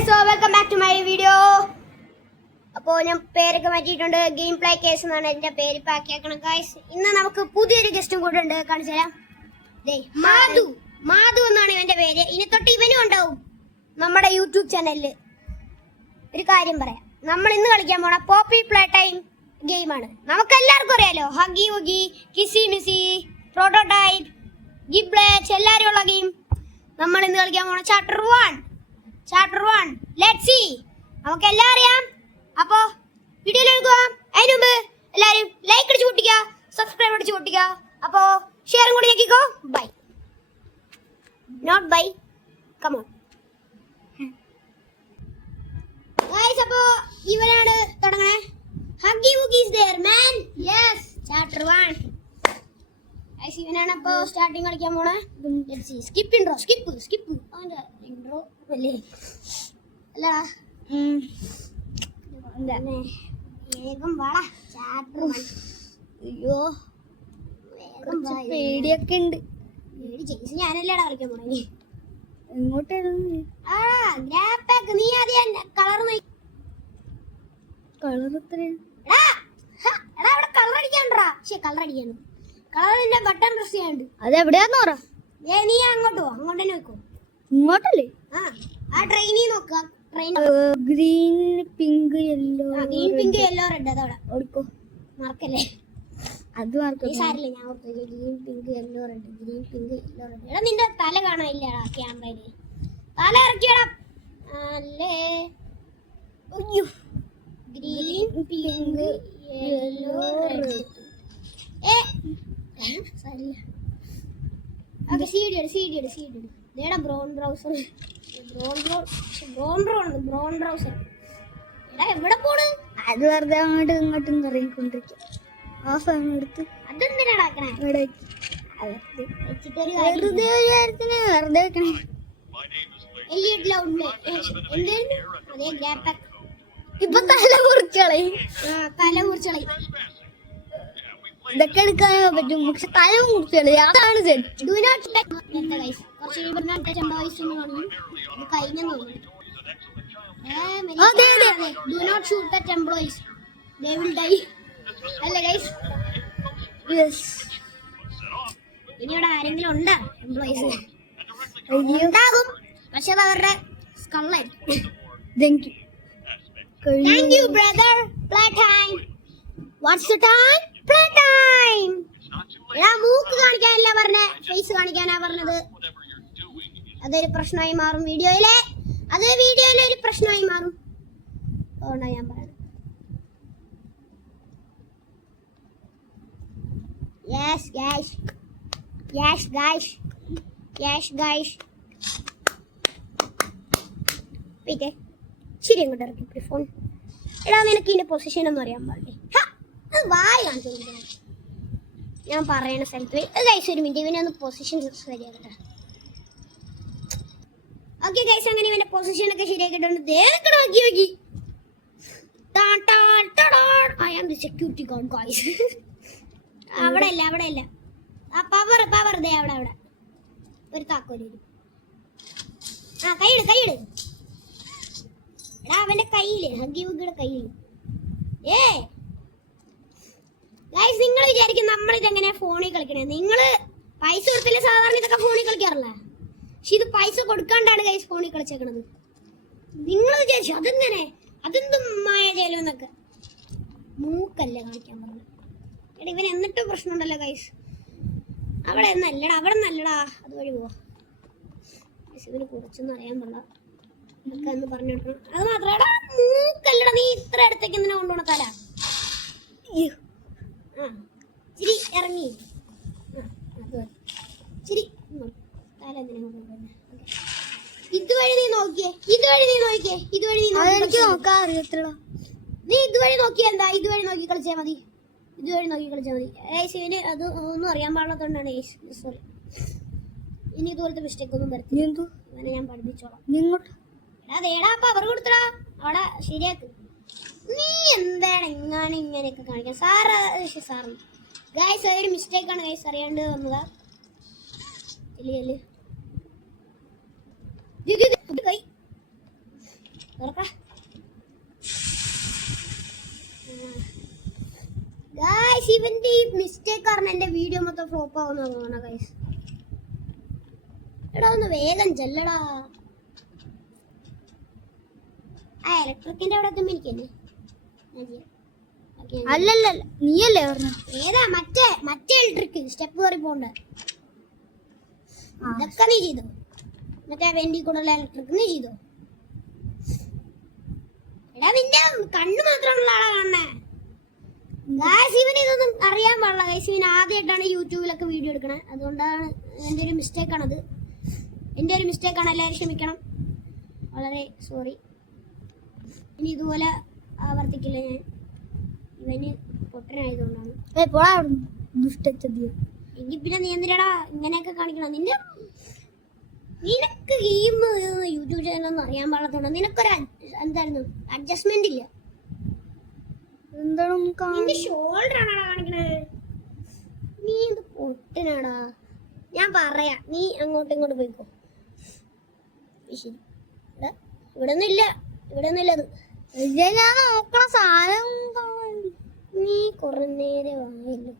guys, so welcome back to my video. അപ്പോൾ ഞാൻ പേരൊക്കെ മാറ്റിയിട്ടുണ്ട്. ഗെയിം പ്ലേ കേസ് എന്നാണ് എൻ്റെ പേര് പാക്കിയാക്കണം ഗൈസ്. ഇന്ന് നമുക്ക് പുതിയൊരു ഗസ്റ്റും കൂടെ ഉണ്ട്, കാണിച്ചു തരാം. മാധു എന്നാണ് ഇവന്റെ പേര്. ഇനി തൊട്ട് ഇവനും ഉണ്ടാവും നമ്മുടെ യൂട്യൂബ് ചാനലിൽ. ഒരു കാര്യം പറയാം, നമ്മൾ ഇന്ന് കളിക്കാൻ പോണ പോപ്പി പ്ലേ ടൈം ഗെയിമാണ്. നമുക്ക് എല്ലാവർക്കും അറിയാലോ, ഹഗി വുഗി, കിസി മിസി, പ്രോട്ടോടൈപ്പ്, ഗിബ്ലേച്ച് എല്ലാവരും ഉള്ള ഗെയിം. നമ്മൾ ഇന്ന് കളിക്കാൻ പോണ ചാപ്റ്റർ 1. Let's see. നമുക്ക് എല്ലാം അറിയാം. അപ്പോ വീഡിയോയിലേക്ക് പോകാം. അതിന് മുമ്പ് എല്ലാവരും ലൈക്ക് അടിച്ച് പൊട്ടിക്കുക, സബ്സ്ക്രൈബ് അടിച്ച് പൊട്ടിക്കുക. അപ്പോ ഷെയറും കൂടി ഞെക്കിക്കോ. Bye not bye, come on guys. അപ്പോ ഇവനാണ് തുടങ്ങണേ. Huggy wuggy is there man. Yes, chapter 1 guys. ഇവനാണ് അപ്പോ സ്റ്റാർട്ടിങ് കളിക്കാൻ പോണേ. Let's see. സ്കിപ്പ് അവന്റെ ഇൻട്രോ അല്ലേ? അല്ലടാ, വേഗം വാടാ. ചാപ്റ്റർ 1. അയ്യോ, പേടിയൊക്കെ ഉണ്ട്. പേടി ചേച്ചി ഞാനല്ലേടാ കളിക്കാൻ പോണേ. എങ്ങോട്ടായിരുന്നു? നീ ആദ്യം കളർ കളർ അടിക്കാണ്ടാ. കളർ അടിക്കാണ്. കളറിന്റെ ബട്ടൺ പ്രസ് ചെയ്യാണ്ട്. അതെവിടെയാന്ന് പറ. നീ അങ്ങോട്ട് പോ, അങ്ങോട്ട് തന്നെ വെക്കോ. ഇങ്ങോട്ടല്ലേ? ആ ട്രെയിനിൽ നോക്കുക. Green pink yellow. Green pink yellow red. അതവിടെ ഓടിക്കോ, മറക്കല്ലേ. അത് സാരില്ല, ഞാൻ green pink yellow red, green pink yellow red. എടാ നിന്റെ തല കാണാനില്ലടാ ക്യാമറയില്. തല ഇറക്കിയടാ. അല്ലേ, ഗ്രീൻ പിങ്ക് യെല്ലോ റെഡ്. സാരില്ല. ഓക്കെ, സീഡിയുടെ ഇതേടാ ബ്രൗൺ ബ്രൗസർ. Brown browser. എടാ എവിടെ പോണ്? അത് വെറുതെ അങ്ങോട്ടും ഇങ്ങോട്ടും കറങ്ങിക്കൊണ്ടിരിക്കും. ആ സമയം എടുത്ത് അതെന്തിനാ വെറുതെ വെക്കണേ. ഇപ്പൊ തല കുറിച്ചളയും. ഇതൊക്കെ എടുക്കാൻ പറ്റും, പക്ഷെ തല കുറിച്ചളി. അതാണ് ഇനി ഇവിടെ ആരെങ്കിലും ഉണ്ടോ എംപ്ലോയീസ്? ഉണ്ടാകും, പക്ഷെ അത് അവരുടെ സ്കള്ളായിരിക്കും. Thank you brother. Play time. What's the time? Play time. എടാ മൂക്ക് കാണിക്കാനല്ല പറഞ്ഞേ, ഫേസ് കാണിക്കാനാ പറഞ്ഞത്. അതൊരു പ്രശ്നമായി മാറും വീഡിയോയിലെ. അത് വീഡിയോയിലെ ഒരു പ്രശ്നമായി മാറും. അതുകൊണ്ടാണ് ഞാൻ പറയുന്നത്. Yes guys. പിന്നെ ശരി, അങ്ങോട്ട് ഇറക്കി ഫോൺ. എടാ നിനക്ക് ഇതിന്റെ പൊസിഷൻ ഒന്നും അറിയാൻ പാടില്ലേ? വായി കാണിച്ചു. ഞാൻ പറയണ സ്ഥലത്ത് ഗൈസ് ഒരു മിനിറ്റ്, ഇവനെ ഒന്ന് പൊസിഷൻ ശരിയാക്കട്ടെ. ഓക്കെ ഗൈസ്, അങ്ങനെ ഇവന്റെ പൊസിഷൻ ഒക്കെ ശരിയാക്കിയിട്ടുണ്ട്. I am the security guard guys. അവിടെ അല്ല. ആ പവർ ദേ അവിടെ ഒരു താക്കോല് വരും. ആ കൈയിട്. എടാ അവന്റെ കയ്യില്, ഹഗി വുഗിയുടെ കയ്യില്. ഗൈസ്, നിങ്ങൾ വിചാരിക്കും നമ്മളിതെങ്ങനെ ഫോണിൽ കളിക്കണേ? നിങ്ങള് പൈസ കൊടുത്തില്ലേ സാധാരണ ഇതൊക്കെ ഫോണിൽ കളിക്കാറില്ല. പക്ഷെ ഇത് പൈസ കൊടുക്കാണ്ടാണ് ഗൈസ് ഫോണിൽ കളിച്ചേക്കണത്. നിങ്ങൾ വിചാരിച്ചു അതെങ്ങനെ, അതെന്തും മായ ചെയ്യലോന്നൊക്കെ. മൂക്കല്ലേ കാണിക്കാൻ പറഞ്ഞു. എടാ ഇവൻ എന്നിട്ടും പ്രശ്നമുണ്ടല്ലോ ഗൈസ്. അവിടെ നല്ലടാ. അതുവഴി പോവാ. ഇതിന് കുറച്ചൊന്നും അറിയാൻ പാടില്ല എന്നൊക്കെ ഒന്ന് പറഞ്ഞു കൊടുക്കണം. അത് മാത്രമല്ല, മൂക്കല്ലടാ. നീ ഇത്ര അടുത്തേക്ക് എന്തിനാ കൊണ്ടുപോണ തല? ചിരി ഇറങ്ങി. ചിരി തല എന്തിനാ കൊണ്ടുപോകുന്നത്? ഇതുവഴി നീ നോക്കിയേ. നീ ഇതുവഴി നോക്കിയാ എന്താ? ഇതുവഴി നോക്കി കളിച്ചാൽ മതി. ശിവന് അത് ഒന്നും അറിയാൻ പാടില്ലാത്തോണ്ടാണ്. സോറി, ഇനി ഇതുപോലത്തെ മിസ്റ്റേക്ക് ഒന്നും വരത്തില്ല. ഇവനെ ഞാൻ പഠിപ്പിച്ചോളാം. അതേടാ പവർ കൊടുത്തടാ. അവിടെ ശരിയാക്ക്. നീ എന്താണ് ഇങ്ങനെയൊക്കെ കാണിക്കാൻ? സാറ് ഗൈസ് ഒരു മിസ്റ്റേക്ക് ആണ് ഗൈസ്, അറിയാണ്ട് വന്നതാ. ഗായ്സ് ഇവന്റെ ഈ മിസ്റ്റേക്ക് കാരണം എന്റെ വീഡിയോ മൊത്തം ഫ്ലോപ്പ് ആവുന്ന തോന്നണ ഗായ്സ്. എടാ ഒന്ന് വേഗം ചെല്ലടാ. ആ ഇലക്ട്രിക്കിന്റെ അവിടെ എത്തുമ്പോ എനിക്കല്ലേ അല്ലല്ല നീയല്ലേ പറഞ്ഞു. ഏതാ മറ്റേ ഇലക്ട്രിക് സ്റ്റെപ്പ് കയറി പോണ്ട. ഇതൊക്കെ നീ ചെയ്തോ. മറ്റേ വെന്റി കൂടെയുള്ള ഇലക്ട്രിക് നീ ചെയ്തോ. എടാ നിന്റെ കണ്ണ് മാത്രമുള്ള ആളാ കാണണേ. ഗായ്സ് ഇവന് ഇതൊന്നും അറിയാൻ പാടില്ല. ഗായ്സ് ഇവൻ ആദ്യമായിട്ടാണ് യൂട്യൂബിലൊക്കെ വീഡിയോ എടുക്കണേ. അതുകൊണ്ടാണ് എൻ്റെ ഒരു മിസ്റ്റേക്കാണത്. എൻ്റെ ഒരു മിസ്റ്റേക്കാണ്, എല്ലാവരും ക്ഷമിക്കണം. വളരെ സോറി. ഇനി ഇതുപോലെ ആവർത്തിക്കില്ല ഞാൻ. ഇവന് പൊട്ടനായതുകൊണ്ടാണ്. എങ്കിൽ പിന്നെ നീ എന്തിനാടാ ഇങ്ങനെയൊക്കെ കാണിക്കണം? നിനക്ക് ഗെയിം യൂട്യൂബ് ചാനലൊന്നും അറിയാൻ പാടില്ലാത്തതുകൊണ്ട് നിനക്കൊരു എന്തായിരുന്നു അഡ്ജസ്റ്റ്മെന്റ് ഇല്ല. നിന്റെ ഷോൾഡർ ആണാടാ കാണിക്കണേ. നീ എന്ത് പൊട്ടനാടാ. ഞാൻ പറയാ, നീ അങ്ങോട്ടും ഇങ്ങോട്ട് പോയിക്കോ. ശരി, ഇവിടെ ഒന്നും ഇല്ല അത്. ഞാൻ നോക്കണ സാധനം നീ കുറെ നേരെ വായല്ലോ.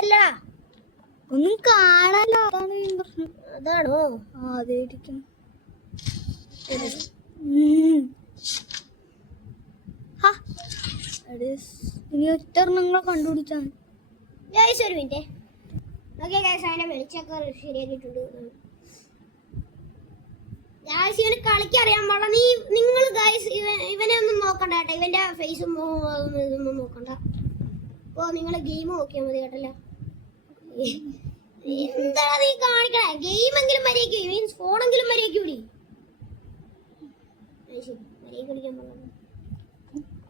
അല്ലടാ ഒന്നും കാണാനോ. അതാണ് പ്രശ്നം. അതാണോ? അതായിരിക്കും. ഇനി ഒറ്റെണ്ണങ്ങൾ കണ്ടുപിടിച്ചാണ്. ഗൈസ് ഒരു മിനിറ്റ്. ഓക്കെ ഗൈസ്, അതിന്റെ വെളിച്ചൊക്കെ ശരിയാക്കിയിട്ടുണ്ട്. ഗൈസ് ഇവന് കളിക്കറിയാൻ പാടില്ല. നിങ്ങൾ ഗൈസ് ഇവനെ ഒന്നും നോക്കണ്ട കേട്ടോ. ഇവന്റെ ഫേസും ഇതൊന്നും നോക്കണ്ട. അപ്പോ നിങ്ങൾ ഗെയിം നോക്കിയാൽ മതി കേട്ടല്ലോ. എന്താ നീ കാണിക്കണേ? ഗെയിമെങ്കിലും മര്യാദയ്ക്ക് മീൻസ് ഫോണെങ്കിലും മര്യാദയ്ക്ക് കൂടി മര്യാദ കളിക്കാൻ പാടില്ല.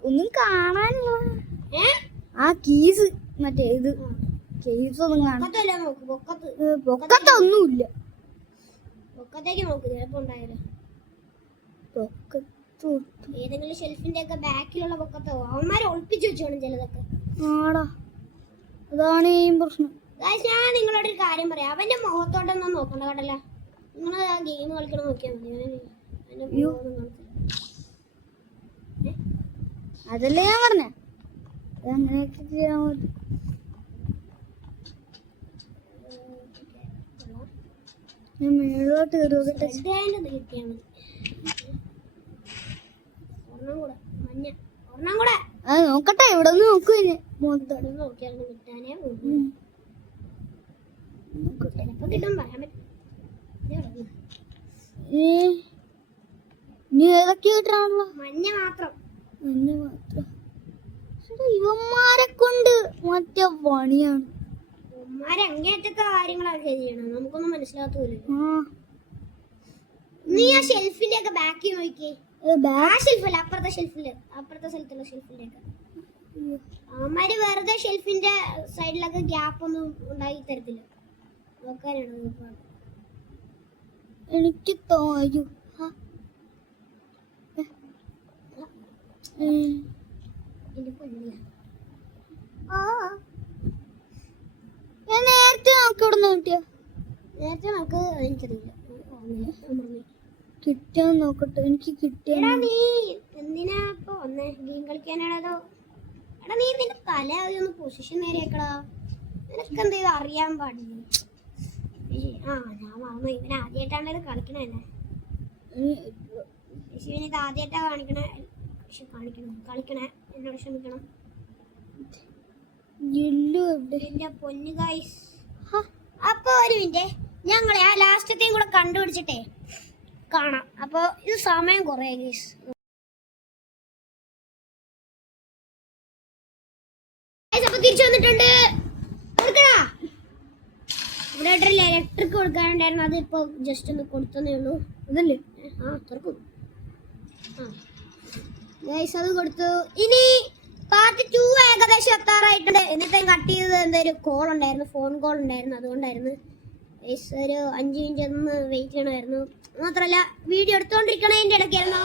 ഒന്നും കാണാനില്ല. ആ കീസ് മറ്റേ ഇത് കേസ് ഒന്നും കാണാൻ നോക്ക്. പൊക്കത്തൊന്നുമില്ല. പൊക്കത്തേക്ക് നോക്ക്, ചിലപ്പോ ഉണ്ടായാലോ. ഏതെങ്കിലും ഷെൽഫിന്റെ ഒക്കെ ബാക്കിലുള്ള പൊക്കത്തോ അവന്മാരെ ഒളിപ്പിച്ചു വെച്ചോണം ചിലതൊക്കെ. ആടാ അതാണ് ഈ പ്രശ്നം. ഞാൻ നിങ്ങളോട് ഒരു കാര്യം പറയാം. അവന്റെ മുഖത്തോട്ടൊന്നും നോക്കണ്ട കേട്ടല്ല. നിങ്ങൾ ആ ഗെയിം കളിക്കണം നോക്കിയാൽ മതി. അതല്ലേ ഞാൻ പറഞ്ഞ അങ്ങനെയൊക്കെ ചെയ്യാൻ മതി. ഞാൻ മേളോട്ട് കയറുകട്ടെ. കിട്ടിയാൽ മതി. ഒരെണ്ണം കൂടെ അത് നോക്കട്ടെ. ഇവിടെ നിന്ന് നോക്കൂ. നോക്കിയാൽ കിട്ടാനേ ചിലപ്പോ കിട്ടും, പറയാൻ പറ്റും. നീ ഏതൊക്കെ കിട്ടാണല്ലോ? മഞ്ഞ മാത്രം. ഇവന്മാരെ കൊണ്ട് മറ്റേ പണിയാണ്. ഇവന്മാരെ അങ്ങേറ്റത്തെ കാര്യങ്ങളൊക്കെ ചെയ്യണം. നമുക്കൊന്നും മനസ്സിലാത്തൂല. നീ ആ ഷെൽഫിന്റെ ഒക്കെ ബാക്കി നോക്കിയേ. ആ ഷെൽഫല്ല, അപ്പുറത്തെ സ്ഥലത്തുള്ള ഷെൽഫിന്റെ ഒക്കെ അവന്മാര് വെറുതെ ഷെൽഫിന്റെ സൈഡിലൊക്കെ ഗ്യാപ്പ് ഒന്നും ഉണ്ടാക്കി തരത്തില്ല. നോക്കാനാണ് എനിക്ക് തോന്നു. ഞാൻ നേരത്തെ നോക്കി ഇവിടെ നോക്കിയ നേരത്തെ നമുക്ക് എനിക്കറിയില്ല കിട്ടാൻ നോക്കട്ടെ. എനിക്ക് കിട്ടിയ നീ എന്തിനാ ഇപ്പൊ വന്നേ? ഗെയിം കളിക്കാനാണോ? എടാ നീ നിന്റെ തല ഒന്ന് പൊസിഷൻ നേരെയാക്കടാ. നിനക്ക് എന്തെങ്കിലും അറിയാൻ പാടില്ല. ഞാൻ മറന്നു. ഇവൻ ആദ്യമായിട്ടാണ് ഇത് കളിക്കണല്ലേ. ഇവൻ ഇത് ആദ്യമായിട്ടാ കളിക്കണേ. എന്നോട് ക്ഷമിക്കണം. എന്റെ പൊന്നു ഗൈസ്. അപ്പൊ ഒരു മിനിറ്റ്, ഞങ്ങളെ ആ ലാസ്റ്റത്തെയും കൂടെ കണ്ടുപിടിച്ചിട്ടേ കാണാം. അപ്പൊ ഇത് സമയം കുറേ ഗൈസ്. അപ്പൊ തിരിച്ചു വന്നിട്ടുണ്ട്. ഇവിടെ ഇലക്ട്രിക് കൊടുക്കാനുണ്ടായിരുന്നു. അത് ഇപ്പൊ ജസ്റ്റ് ഒന്ന് കൊടുത്തേ ഉള്ളൂ. അതല്ലേ തുറക്കും. ഗൈസ് അത് കൊടുത്തു. ഇനി പാർട്ട് 2 ഏകദേശം എത്താറായിട്ടുണ്ട്. എന്നിട്ട് കട്ട് ചെയ്തത് എന്തൊരു കോൾ ഉണ്ടായിരുന്നു, ഫോൺ കോൾ ഉണ്ടായിരുന്നു. അതുകൊണ്ടായിരുന്നു ഗൈസ് ഒരു 5 മിനിറ്റ് ഒന്ന് വെയിറ്റ് ചെയ്യണമായിരുന്നു. മാത്രല്ല വീഡിയോ എടുത്തോണ്ടിരിക്കണതിന്റെ ഇടയ്ക്കായിരുന്നു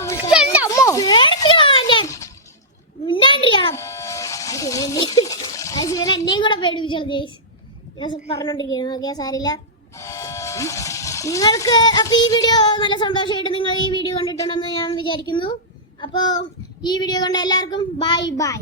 എന്നെയും കൂടെ പേടിപ്പിച്ചോളൂ ഗൈസ്. ഞാൻ പറഞ്ഞോണ്ടിരിക്കുന്നു. ഓക്കെ സാരില്ല. നിങ്ങൾക്ക് അപ്പൊ ഈ വീഡിയോ നല്ല സന്തോഷമായിട്ട് നിങ്ങൾ ഈ വീഡിയോ കണ്ടിട്ടുണ്ടെന്ന് ഞാൻ വിചാരിക്കുന്നു. അപ്പോൾ ഈ വീഡിയോ കണ്ട എല്ലാവർക്കും ബൈ ബൈ.